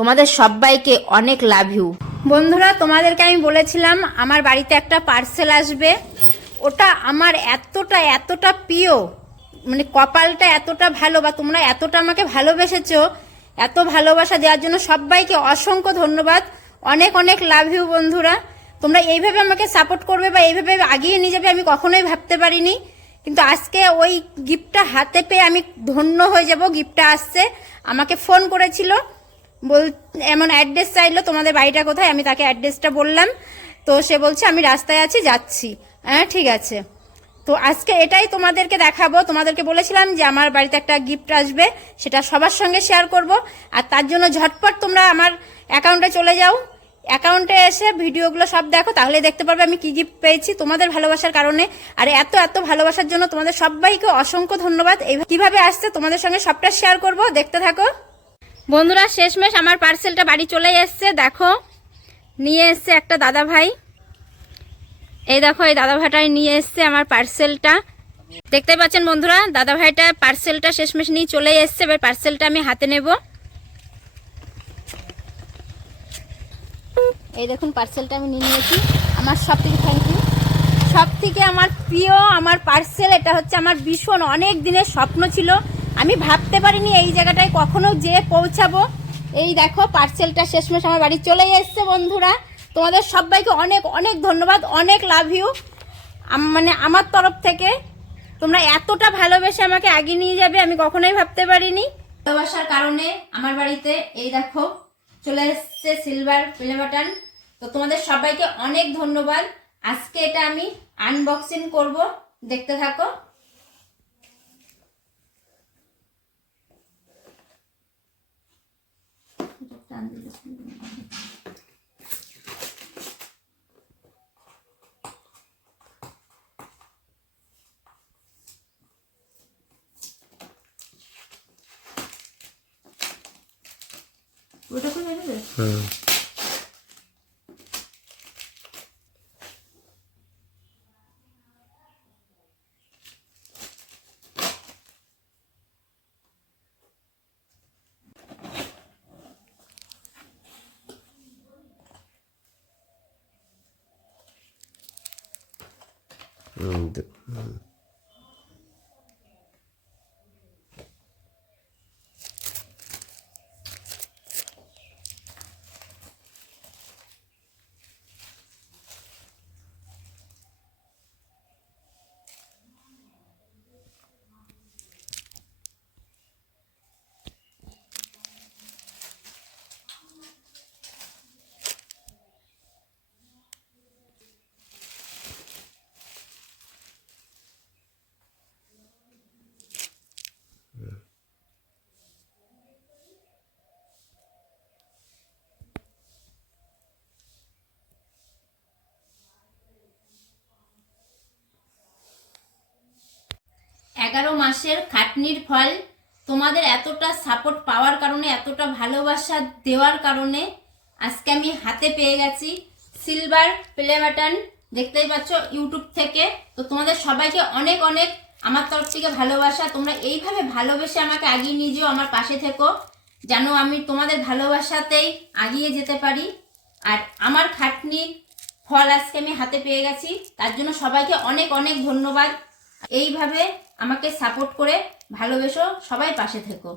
তোমাদের সবাইকে অনেক লাভ ইউ বন্ধুরা, তোমাদেরকে আমি বলেছিলাম, আমার বাড়িতে একটা পার্সেল আসবে। ওটা আমার এতটা এতটা প্রিয় মানে কপালটা এতটা ভালো বা তোমরা এতটা আমাকে ভালোবেসেছো, এত ভালোবাসা দেওয়ার জন্য সবাইকে অসংখ্য ধন্যবাদ। অনেক অনেক লাভ ইউ বন্ধুরা। তোমরা এইভাবে আমাকে সাপোর্ট করবে বা এইভাবে আগিয়ে নিয়ে যাবে আমি কখনোই ভাবতে পারিনি। কিন্তু আজকে ওই গিফটটা হাতে পেয়ে আমি ধন্য হয়ে যাব। গিফটটা আসছে। আমাকে ফোন করেছিল। বল, এমন অ্যাড্রেস চাইলো তোমাদের বাড়িটা কোথায়, আমি তাকে অ্যাড্রেসটা বললাম। তো সে বলছে, আমি রাস্তায় আছি, যাচ্ছি। হ্যাঁ ঠিক আছে। তো আজকে এটাই তোমাদেরকে দেখাবো। তোমাদেরকে বলেছিলাম যে আমার বাড়িতে একটা গিফট আসবে, সেটা সবার সঙ্গে শেয়ার করব। আর তার জন্য ঝটপট তোমরা আমার অ্যাকাউন্টে চলে যাও। অ্যাকাউন্টে এসে ভিডিওগুলো সব দেখো, তাহলে দেখতে পারবে আমি কি গিফট পেয়েছি তোমাদের ভালোবাসার কারণে। আর এত এত ভালোবাসার জন্য তোমাদের সবাইকে অসংখ্য ধন্যবাদ। কীভাবে আসছে তোমাদের সঙ্গে সবটা শেয়ার করব, দেখতে থাকো। বন্ধুরা, শেষমেশ আমার পার্সেলটা বাড়ি চলে এসছে, দেখো। নিয়ে এসছে একটা দাদা ভাই এই দেখো, এই দাদা ভাইটাই নিয়ে এসছে আমার পার্সেলটা দেখতে পাচ্ছেন বন্ধুরা দাদা ভাইটা পার্সেলটা শেষমেশ নিয়ে চলে এসছে, এবার পার্সেলটা আমি হাতে নেব। এই দেখুন পার্সেলটা আমি নিয়ে নিয়েছি। আমার সব থেকে থ্যাংক ইউ সব থেকে আমার প্রিয় আমার পার্সেল এটা হচ্ছে আমার ভীষণ, অনেক দিনের স্বপ্ন ছিল। আমি ভাবতে পারিনি এই জায়গাটায় কখনো যে পৌঁছাবো। এই দেখো, পার্সেলটা শেষমেশ আমার বাড়ি চলে এসছে বন্ধুরা। তোমাদের সবাইকে অনেক অনেক ধন্যবাদ, অনেক লাভ ইউ। মানে আমার তরফ থেকে। তোমরা এতটা ভালোবেসে আমাকে আগিয়ে নিয়ে যাবে, আমি কখনোই ভাবতে পারিনি। ভালোবাসার কারণে আমার বাড়িতে এই দেখো, চলে এসছে সিলভার প্লে বাটন তো তোমাদের সবাইকে অনেক ধন্যবাদ। আজকে এটা আমি আনবক্সিং করব। দেখতে থাকো। Ben de bilmiyorum. Burada koyabiliriz. Evet. Mm, and. এগারো মাসের খাটনির ফল তোমাদের এতটা সাপোর্ট পাওয়ার কারণে, এতটা ভালোবাসা দেওয়ার কারণে আজকে আমি হাতে পেয়ে গেছি সিলভার প্লে বাটন দেখতেই পাচ্ছ ইউটিউব থেকে। তো তোমাদের সবাইকে অনেক অনেক আমার তরফ থেকে ভালোবাসা। তোমরা এইভাবে ভালোবেসে আমাকে আগিয়ে নিয়ে যেও, আমার পাশে থেকো, যেন আমি তোমাদের ভালোবাসাতেই আগিয়ে যেতে পারি। আর আমার খাটনির ফল আজকে আমি হাতে পেয়ে গেছি। তার জন্য সবাইকে অনেক অনেক ধন্যবাদ। এইভাবে আমাকে সাপোর্ট করে ভালোবেসো সবাই পাশে থেকো।